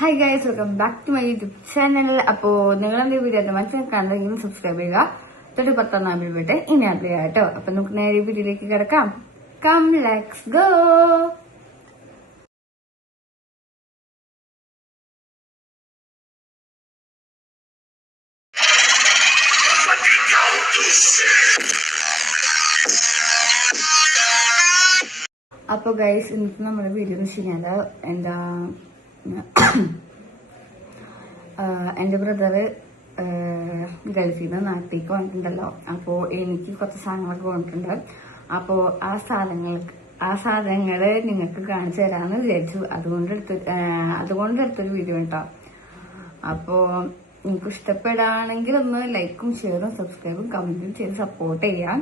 Hi guys, welcome back to my YouTube channel. അപ്പോൾ നിങ്ങളെന്റെ video മനസ്സിലാക്കാൻ കാണുന്നെങ്കിൽ സബ്സ്ക്രൈബ് ചെയ്യുക. തൊട്ട് 10 പോയിട്ട് ഇനി അപ്ലൈ ചെയ്യാം കേട്ടോ. അപ്പൊ നമുക്ക് നേരെ വീഡിയോയിലേക്ക് കിടക്കാം. Come let's go. അപ്പോൾ ഗൈസ്, ഇന്നത്തെ നമ്മുടെ വീഡിയോ എന്ന് വെച്ച് കഴിഞ്ഞാൽ എന്താ, എൻ്റെ ബ്രദറ് ഗൾഫിൽ നിന്ന് നാട്ടിലേക്ക് വന്നിട്ടുണ്ടല്ലോ. അപ്പോൾ എനിക്ക് കുറച്ച് സാധനങ്ങളൊക്കെ വന്നിട്ടുണ്ട്. അപ്പോൾ ആ സാധനങ്ങൾ നിങ്ങൾക്ക് കാണിച്ചു തരാമെന്ന് വിചാരിച്ചു. അതുകൊണ്ട് എടുത്തൊരു വീഡിയോ കേട്ടോ. അപ്പോൾ നിങ്ങൾക്ക് ഇഷ്ടപ്പെടുകയാണെങ്കിൽ ഒന്ന് ലൈക്കും ഷെയറും സബ്സ്ക്രൈബും കമന്റും ചെയ്ത് സപ്പോർട്ട് ചെയ്യാം.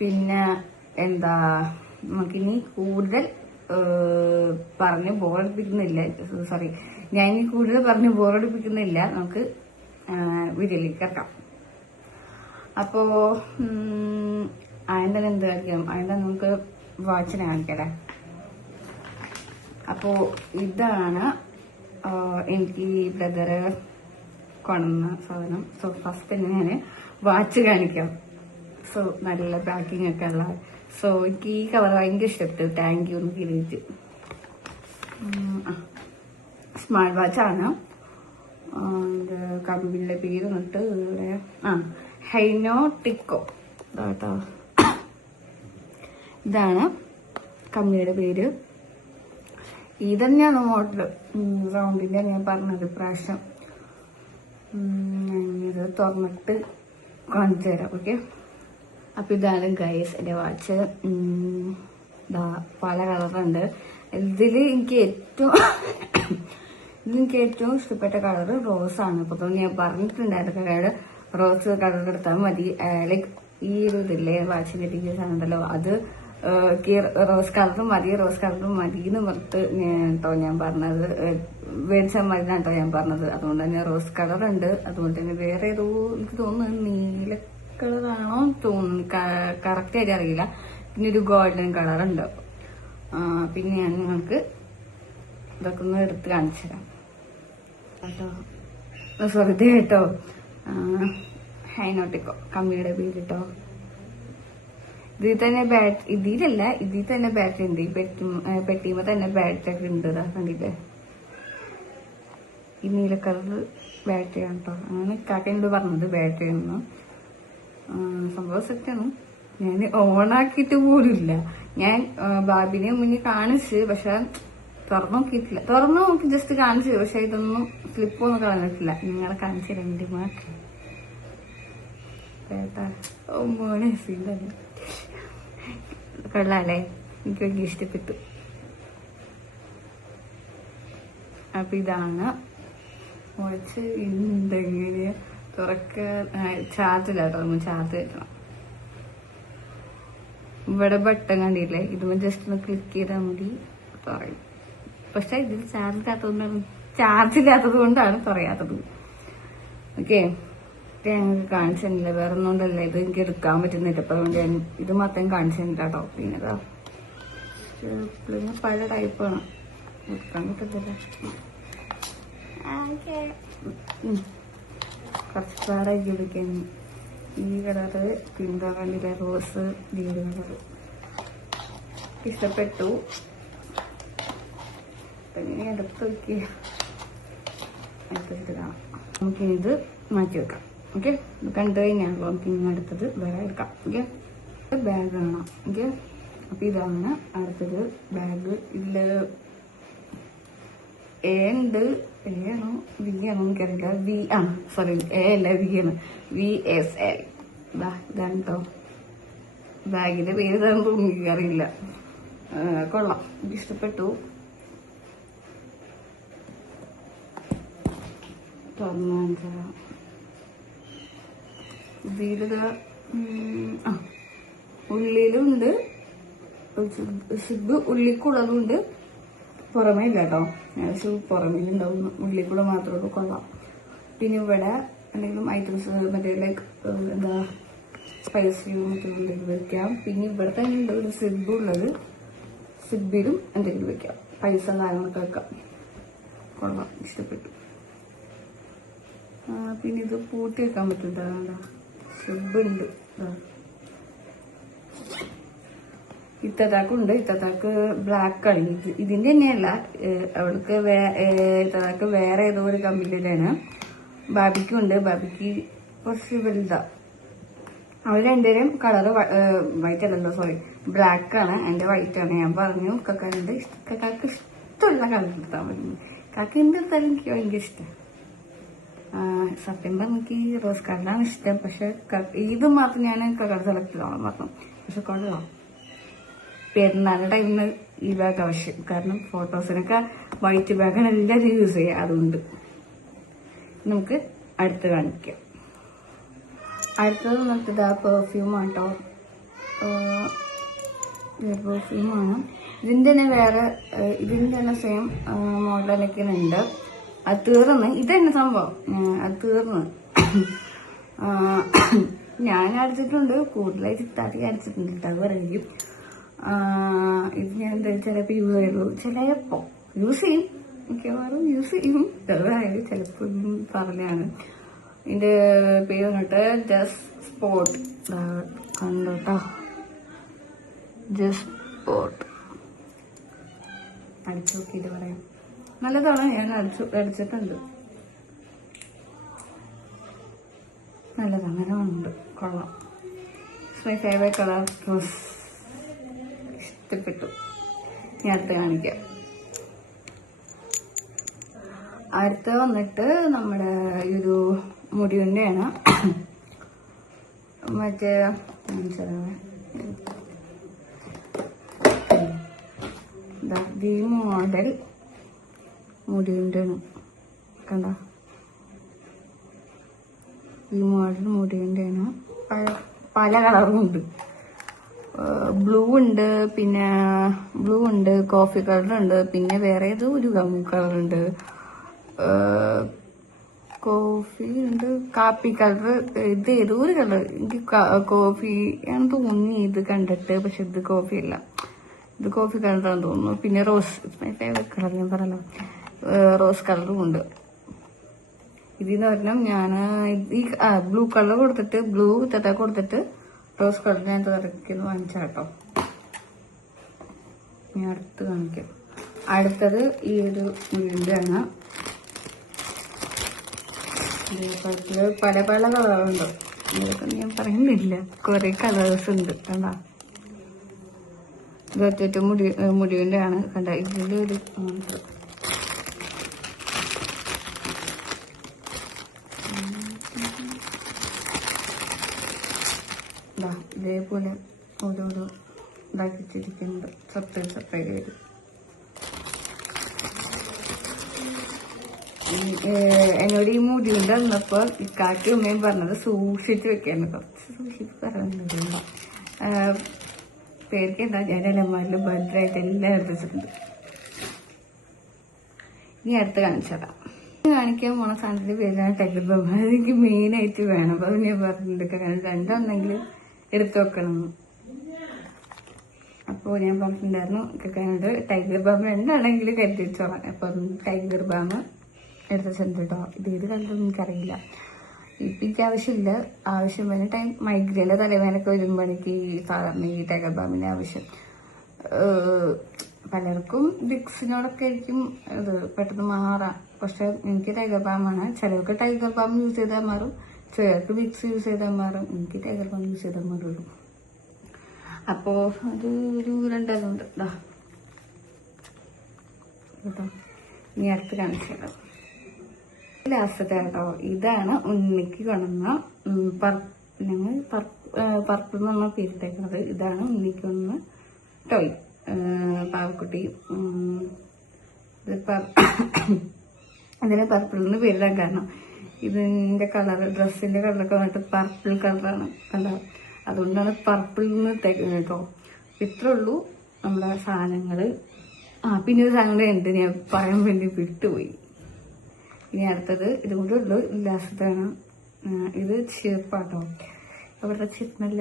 പിന്നെ എന്താ, നമുക്കിനി കൂടുതൽ പറഞ്ഞ് ബോറടിപ്പിക്കുന്നില്ല. ഞാൻ ഇനി കൂടുതൽ പറഞ്ഞ് ബോറടിപ്പിക്കുന്നില്ല. നമുക്ക് വീഡിയോയിലേക്ക് കിടക്കാം. അപ്പോ അതിൻ്റെ എന്ത് കാണിക്കാം, അതിൻ്റെ നമുക്ക് വാച്ചിനെ കാണിക്കട്ടെ. അപ്പോ ഇതാണ് എനിക്ക് ബ്രദറ് കൊണ്ടുവന്ന സാധനം. സോ ഫസ്റ്റ് തന്നെ ഞാൻ വാച്ച് കാണിക്കാം. സോ നല്ല പാക്കിംഗ് ഒക്കെ ഉള്ള. സോ എനിക്ക് ഈ കളർ ഭയങ്കര ഇഷ്ടപ്പെട്ടു. താങ്ക് യു എന്ന് കിഴിച്ച്. സ്മാർട്ട് വാച്ചാണ്. കമ്പനിയുടെ പേര് വന്നിട്ട് ഇവിടെ ഹൈനോട്ടിക്കോ കേട്ടോ. ഇതാണ് കമ്പനിയുടെ പേര്. ഇതന്നെയാണ് മോഡൽ. റൗണ്ടിന്റെ ഞാൻ പറഞ്ഞത് പ്രാവശ്യം. ഇത് തുറന്നിട്ട് കാണിച്ചു തരാം. ഓക്കെ, അപ്പൊ ഇതാണ് ഗൈസ് എന്റെ വാച്ച്. പല കളറുണ്ട്. ഇതിൽ എനിക്ക് ഏറ്റവും ഇഷ്ടപ്പെട്ട കളർ റോസ് ആണ്. അപ്പൊ ഞാൻ പറഞ്ഞിട്ടുണ്ടായിരുന്നു റോസ് കളർ എടുത്താൽ മതി. ലൈക്ക് ഈ ഒരു ഇതില്ലേ വാച്ചിന്റെ ഡീറ്റെയിൽസ് ആണല്ലോ, അത് റോസ് കളറും മതി എന്ന് പറഞ്ഞിട്ട് കേട്ടോ ഞാൻ പറഞ്ഞത്. മേടിച്ചാൽ മതി കേട്ടോ ഞാൻ പറഞ്ഞത്. അതുകൊണ്ട് തന്നെ റോസ് കളർ ഉണ്ട്. അതുകൊണ്ട് തന്നെ വേറെ ഏതോ എനിക്ക് തോന്നുന്നു നീല കളറാണോ തോന്നുന്നു, കറക്റ്റ് ആയിട്ട് അറിയില്ല. പിന്നെ ഒരു ഗോൾഡൻ കളർ ഉണ്ട്. പിന്നെ ഞാൻ നിങ്ങൾക്ക് ഇതൊക്കെ ഒന്ന് എടുത്ത് കാണിച്ചു തരാം കേട്ടോ. സോറി, ഇത് കേട്ടോ ഹൈനോട്ടിക്കോ കമ്പനിയുടെ പേര് കേട്ടോ. ഇതിൽ തന്നെ ബാറ്ററി ഉണ്ട്. ഈ പെട്ടിയുമ്പോ തന്നെ ബാറ്ററി ഒക്കെ ഉണ്ട്. കണ്ടില്ലേ, ഈ നീല കളർ ബാറ്ററിയാണ് കേട്ടോ. അങ്ങനെ കാക്കനോട് പറഞ്ഞത് ബാറ്ററി ഒന്നും സംഭവം സെറ്റാണ്. ഞാൻ ഓണാക്കിയിട്ട് പോലുമില്ല. ഞാൻ ബാബിനെ മുന്നിൽ കാണിച്ച്, പക്ഷെ തുറന്നു നോക്കി ജസ്റ്റ് കാണിച്ചു. പക്ഷെ ഇതൊന്നും സ്ലിപ്പൊന്നും കളഞ്ഞിട്ടില്ല. നിങ്ങളെ കാണിച്ചു രണ്ട് മാറ്റി മോനെ സീലാണ്. കൊള്ളാല്ലേ, എനിക്ക് വലിയ ഇഷ്ടപ്പെട്ടു. അപ്പൊ ഇതാണ് മുറിച്ച് എന്തെങ്ങനെ ചാർജില്ല കേട്ടോ. നമ്മൾ ചാർജ് വെക്കണം. ഇവിടെ ബട്ടൺ കണ്ടില്ലേ, ഇതുമ്പോൾ ജസ്റ്റ് ഒന്ന് ക്ലിക്ക് ചെയ്താൽ മതി പറയും. പക്ഷെ ഇതിൽ ചാർജ് ഇല്ലാത്തത് കൊണ്ടാണ് പറയാത്തത്. ഓക്കെ, ഞങ്ങൾക്ക് കാണിച്ചില്ല. വേറെ ഒന്നുകൊണ്ടല്ല, ഇത് എനിക്ക് എടുക്കാൻ പറ്റുന്നില്ല. അപ്പൊ അതുകൊണ്ട് ഞാൻ ഇത് മാത്രം കാണിച്ചില്ല കേട്ടോ. പിന്നെ പല ടൈപ്പാണ്, എടുക്കാൻ പറ്റത്തില്ല. കുറച്ച് കളറായിരിക്കും എടുക്കാൻ. ഈ കളറ്, പിന്താ കണ്ടില്ല, റോസ് നീല കളറ് ഇഷ്ടപ്പെട്ടു. പിന്നെ എടുത്ത് നോക്കിയ എടുത്തിട്ട് കാണാം. നമുക്കിത് മാറ്റി വെക്കാം. ഓക്കെ, കണ്ടു കഴിഞ്ഞാൽ പിന്നെ അടുത്തത് വേറെ എടുക്കാം. ഓക്കെ, ബാഗ് കാണാം. ഓക്കെ, അപ്പൊ ഇതാണ് അടുത്തത് ബാഗ്. ഇതില് എ ഉണ്ട്, എ ആണോ വി ആണോ എനിക്കറിയില്ല. സോറി, എ അല്ല, വി ആണ്. VSL. ഇതാണ് കേട്ടോ ബാഗിന്റെ പേര് തന്നെ എനിക്കറിയില്ല. കൊള്ളാം, എനിക്ക് ഇഷ്ടപ്പെട്ടു. ഇതില് ഉള്ളിലുണ്ട്, സിബ് ഉള്ളിക്കുള്ളതുണ്ട്, പുറമേ ഇല്ല കേട്ടോ. പുറമേലുണ്ടാവും, ഉള്ളിക്കൂടെ മാത്രമേ. കൊള്ളാം. പിന്നെ ഇവിടെ എന്തെങ്കിലും ഐറ്റംസ് മറ്റേ ലൈക്ക് എന്താ സ്പൈസിയും മറ്റുള്ളിലേക്ക് വെക്കാം. പിന്നെ ഇവിടെ തന്നെ ഉണ്ട് ഒരു സിബ് ഉള്ളത്. സിബിലും എന്തെങ്കിലും വെക്കാം, പൈസ കാര്യങ്ങളൊക്കെ വെക്കാം. കൊള്ളാം, ഇഷ്ടപ്പെട്ടു. പിന്നെ ഇത് പൂട്ടി വെക്കാൻ പറ്റും. ഷുബുണ്ട്. ഇത്തതാക്കുണ്ട്. ഇത്തതാക്ക് ബ്ലാക്ക് കളി. ഇതിന്റെ തന്നെയല്ല, അവൾക്ക് ഇത്തതാക്ക് വേറെ ഏതോ ഒരു കമ്പനിയിലാണ്. ബാബിക്കും ഉണ്ട്. ബാബിക്ക് കുറച്ച് വലുതാ. അവർ രണ്ടുപേരും കളറ് വൈറ്റ് അല്ലല്ലോ, സോറി, ബ്ലാക്ക് ആണ്. എന്റെ വൈറ്റ് ആണ്. ഞാൻ പറഞ്ഞു കക്കാക്ക് ഇഷ്ടമുള്ള കളർ എടുത്താൽ മതി. കാക്ക എന്ത് എടുത്താലും എനിക്ക് ഭയങ്കര ഇഷ്ടം. സത്യം പറഞ്ഞ എനിക്ക് റോസ് കളറാണ് ഇഷ്ടം. പക്ഷെ ഇത് മാത്രം ഞാൻ കളർ സെലക്ട് ചെയ്തോളാം പറഞ്ഞു. പക്ഷെ കൊള്ളാം. പെരുന്നാളിന്റെ ടൈമിന് ഈ ബാഗ് ആവശ്യം. കാരണം ഫോട്ടോസിനൊക്കെ വൈറ്റ് ബാഗാണ് എല്ലാവരും യൂസ് ചെയ്യുക. അതുകൊണ്ട് നമുക്ക് അടുത്ത് കാണിക്കാം. അടുത്തത് നിർത്തത് പെർഫ്യൂമാണ് കേട്ടോ. പെർഫ്യൂമാണ്. ഇതിന്റെ തന്നെ വേറെ, ഇതിന്റെ തന്നെ സെയിം മോഡലൊക്കെ ഉണ്ട്. അത് തീർന്ന്. ഇതന്നെ സംഭവം. അത് തീർന്ന്. ഞാൻ അടിച്ചിട്ടുണ്ട്. കൂടുതലായി ചിത്താട്ടി അടിച്ചിട്ടുണ്ട് കേട്ടോ. അത് പറയും. ഇത് ഞാൻ എന്തായാലും ചിലപ്പോൾ യൂസ് ചെയ്യുള്ളൂ. ചിലപ്പോൾ യൂസ് ചെയ്യും. മിക്കവാറും യൂസ് ചെയ്യും. ചെറുതായാലും ചിലപ്പോൾ പറഞ്ഞാണ്. ഇതിന്റെ പേര് വന്നിട്ട് ജസ്റ്റ് സ്പോട്ട്. കണ്ടോട്ടോ, ജസ്റ്റ് സ്പോട്ട്. അടിച്ചു നോക്കിയിട്ട് പറയാം. നല്ലതാണ്. ഞാൻ അടിച്ചിട്ടുണ്ട്. നല്ലതാണ്. നല്ലതുണ്ട്. കൊള്ളാം. My favourite colour rose. ഇഷ്ടപ്പെട്ടു. ഞാൻ അടുത്ത് കാണിക്കാം. അടുത്ത വന്നിട്ട് നമ്മുടെ ഈ ഒരു മുടിയുടെയാണ്. മറ്റേ ഈ മോഡൽ മുടിയുടെയാണ്. കണ്ട, ഈ മോഡൽ മുടിയുടെയാണ്. പല കളറും ഉണ്ട്. ബ്ലൂ ഉണ്ട്, പിന്നെ ബ്ലൂ ഉണ്ട്, കോഫി കളർ ഉണ്ട്, പിന്നെ വേറെ ഏതോ ഒരു കളറുണ്ട്. കോഫി ഉണ്ട്, കാപ്പി കളർ. ഇത് ഏതോ ഒരു കളർ. എനിക്ക് കോഫി ആണ് തോന്നി ഇത് കണ്ടിട്ട്. പക്ഷെ ഇത് കോഫി അല്ല, ഇത് കോഫി കളറാന്ന് തോന്നുന്നു. പിന്നെ റോസ്, മൈ ഫേവറേറ്റ് കളർ. ഞാൻ പറഞ്ഞല്ലോ, റോസ് കളറും ഉണ്ട്. ഇതിന്ന് പറഞ്ഞാൽ ഞാൻ ഈ ബ്ലൂ കളർ കൊടുത്തിട്ട്, ബ്ലൂ തത്ത കൊടുത്തിട്ട് റോസ് കളർ ഞാൻ തിരക്കിന്ന് വാങ്ങിച്ചാട്ടോ. ഞാൻ അടുത്ത് കാണിക്കാം. അടുത്തത് ഈ ഒരു മുടിയാണ്. പല പല കളറുണ്ട്. ഇതൊക്കെ ഞാൻ പറയുന്നില്ല. കുറെ കളേഴ്സ് ഉണ്ട്. കണ്ട, ഇത് മുടിയുടെ ആണ്. കണ്ട, ഇതിലൊരു ഇതേപോലെ ഓരോരോ ഇതാക്കി വെച്ചിരിക്കുന്നുണ്ട്. സെപ്പറേറ്റ് ചെയ്ത്. എന്നോട് ഈ മുടിയുണ്ട് വന്നപ്പോ ഇക്കാക്കി ഉമ്മയും പറഞ്ഞത് സൂക്ഷിച്ച് വെക്കാണ്. കുറച്ച് സൂക്ഷിച്ച് പറയുന്നുണ്ട്. പേർക്ക് എന്താ, ഞാൻ അലമാരിൽ ഭദ്രമായിട്ട് എല്ലാം എടുത്തിട്ടുണ്ട്. ഇനി അടുത്ത് കാണിച്ചതാ. കാണിക്കാൻ പോണ സാധനത്തിന്റെ പേരാണ് ടൈഗർ ബാം. അതെനിക്ക് മെയിനായിട്ട് വേണം. അപ്പൊ അത് ഞാൻ പറഞ്ഞിട്ട് രണ്ടെന്നെങ്കിലും എടുത്തു വെക്കണം. അപ്പോൾ ഞാൻ പറഞ്ഞിട്ടുണ്ടായിരുന്നു കേൾക്കാനോട് ടൈഗർ ബാം എന്താണെങ്കിലും കരുതി വെച്ചോളാം. അപ്പം ടൈഗർ ബാം എടുത്ത് വെച്ചിട്ടുണ്ട് കേട്ടോ. ഇത് ഏത് കളറൊന്നും എനിക്കറിയില്ല. ഇപ്പം എനിക്ക് ആവശ്യമില്ല. ആവശ്യം വരുന്ന ടൈം മൈഗ്രൈൻ്റെ തലവേനൊക്കെ വരുമ്പോൾ എനിക്ക് സാധാരണ ഈ ടൈഗർ ബാമിൻ്റെ ആവശ്യം. പലർക്കും വിക്സിനോടൊക്കെ ആയിരിക്കും ഇത് പെട്ടെന്ന് മാറാം. പക്ഷെ എനിക്ക് ടൈഗർ ബാമാണ്. ചിലർക്ക് ടൈഗർ ബാം യൂസ് ചെയ്താൽ മാറും, ചിലർക്ക് വിക്സ് യൂസ് ചെയ്താൽ മാറും. എനിക്ക് ടൈഗർ ബാം യൂസ് ചെയ്താൽ മാറുള്ളൂ. അപ്പോ അത് ഒരു രണ്ടെണ്ണം ഉണ്ട് കേട്ടോ. ഇനി അടുത്ത് കാണിച്ചോ. ലാസ്റ്റത്തെ കേട്ടോ. ഇതാണ് ഉണ്ണിക്ക് കൊണ്ടുവന്ന ഞങ്ങൾ പർപ്പിൾ എന്ന് പറഞ്ഞ പേരിട്ടേക്കുന്നത്. ഇതാണ് ഉണ്ണിക്ക് കൊണ്ടുവന്ന ടോയ്. പാവക്കുട്ടി. അതിന് പർപ്പിൾ എന്ന് പേരിടാൻ കാരണം ഇതിന്റെ കളർ, ഡ്രസ്സിന്റെ കളറൊക്കെ വന്നിട്ട് പർപ്പിൾ കളറാണ്. കണ്ടോ, അതുകൊണ്ടാണ് പർപ്പിൾ എന്ന് ഇട്ടേക്കുന്നത് കേട്ടോ. ഇത്രേ ഉള്ളൂ നമ്മുടെ സാധനങ്ങള്. പിന്നെ ഒരു സാധനം ഉണ്ട്, ഞാൻ പറയാൻ വേണ്ടി വിട്ടുപോയി. ഇനി അടുത്തത് ഇതും കൂടെ ഉള്ളു. ലാസ്റ്റത്താണ്. ഇത് ചീർപ്പാട്ടോ. അവരുടെ ചീർപ്പ് നല്ല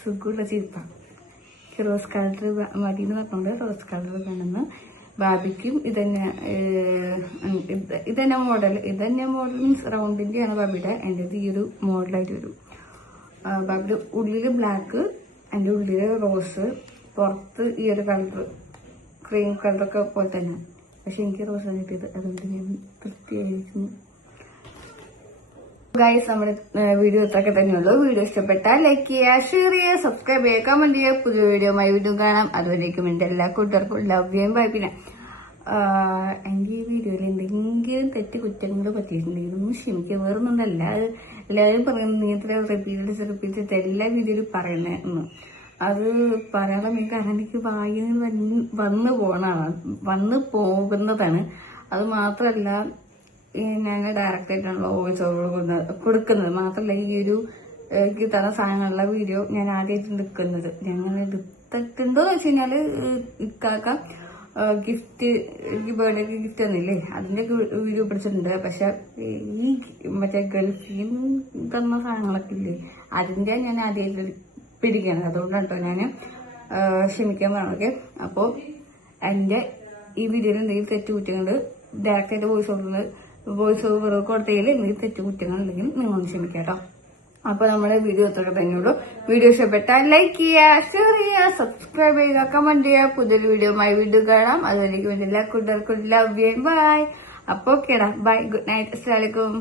സുഖമുള്ള ചീർപ്പാണ്. റോസ് കളർ മതി എന്ന് പറഞ്ഞുകൊണ്ട് റോസ് കളർ വേണമെന്ന് ബാബിക്കും ഇതന്നെ മോഡൽ മീൻസ് റൗണ്ടിന്റെയാണ് ബാബിയുടെ. എൻ്റെ ഈ ഒരു മോഡലായിട്ട് വരും. ബാബിയുടെ ഉള്ളില് ബ്ലാക്ക്, എൻ്റെ ഉള്ളില് റോസ്, പുറത്ത് ഈ ഒരു കളർ ക്രീം കളറൊക്കെ പോലെ തന്നെ. പക്ഷെ എനിക്ക് റോസ് കിട്ടിയത്, അതുകൊണ്ട് ഞാൻ തൃപ്തിയായിരിക്കുന്നു. ഗൈസ്, നമ്മുടെ വീഡിയോ ഇത്രയൊക്കെ തന്നെയുള്ളൂ. വീഡിയോ ഇഷ്ടപ്പെട്ടാൽ ലൈക്ക് ചെയ്യുക, ഷെയർ ചെയ്യുക, സബ്സ്ക്രൈബ് ചെയ്യുക, കമന്റ് ചെയ്യുക. പുതിയ വീഡിയോ വീണ്ടും കാണാം. അതുവരേക്കും എൻ്റെ എല്ലാ കൂട്ടുകാർക്കും ലവ് യും ബൈ. പിന്നെ എൻ്റെ ഈ വീഡിയോയിൽ എന്തെങ്കിലും തെറ്റ് കുറ്റങ്ങൾ പറ്റിയിട്ടുണ്ടെങ്കിൽ ഒന്നും ക്ഷമിക്കുക, വേറൊന്നുമല്ല. എല്ലാവരും പറയുന്നത് നീ ഇത്ര റിപ്പീറ്റ് എല്ലാ വീഡിയോയിലും പറയണേ എന്ന്. അത് പറയാനുള്ള കാരണം എനിക്ക് വായിൽ വന്നു പോകുന്നതാണ്. അത് മാത്രമല്ല, ഞാൻ ഡയറക്റ്റ് ആയിട്ടാണല്ലോ വോയിസ് ഓവർ കൊടുക്കുന്നത്. മാത്രമല്ല, ഈ ഒരു എനിക്ക് തന്ന സാധനങ്ങളുള്ള വീഡിയോ ഞാൻ ആദ്യമായിട്ട് എടുക്കുന്നത്. ഞങ്ങൾ എടുത്തിട്ടുണ്ടോന്ന് വെച്ച് കഴിഞ്ഞാല് ഇക്കാക്ക ഗിഫ്റ്റ്, എനിക്ക് ബർത്ത്ഡേക്ക് ഗിഫ്റ്റ് തന്നില്ലേ, അതിന്റെ വീഡിയോ പിടിച്ചിട്ടുണ്ട്. പക്ഷെ ഈ മറ്റേ ഗൾഫിൽ തന്ന സാധനങ്ങളൊക്കെ ഇല്ലേ, അതിന്റെ ഞാൻ ആദ്യമായിട്ട് പിടിക്കണം. അതുകൊണ്ടാണ് കേട്ടോ ഞാൻ ക്ഷമിക്കാൻ പറഞ്ഞത്. അപ്പോൾ എൻ്റെ ഈ വീഡിയോയിൽ എന്തെങ്കിലും തെറ്റുകുറ്റങ്ങൾ ഡയറക്റ്റ് ആയിട്ട് വോയിസ് ഓവർ കൊടുത്തതിൽ എന്തെങ്കിലും തെറ്റുകുറ്റങ്ങൾ ഉണ്ടെങ്കിൽ നിങ്ങളൊന്ന് ക്ഷമിക്കാം കേട്ടോ. അപ്പൊ നമ്മുടെ വീഡിയോ ഇത്രയൊക്കെ തന്നെയുള്ളൂ. വീഡിയോ ഇഷ്ടപ്പെട്ടാൽ ലൈക്ക് ചെയ്യുക, ഷെയർ ചെയ്യുക, സബ്സ്ക്രൈബ് ചെയ്യുക, കമന്റ് ചെയ്യുക. പുതിയൊരു വീഡിയോ കാണാം. അതുവരേക്കും എല്ലാ കൂട്ടുകാർക്കും ലവ് യു, ബൈ. അപ്പൊ ഓക്കേടാ, ബൈ, ഗുഡ് നൈറ്റ്, അസ്സലാമു അലൈക്കും.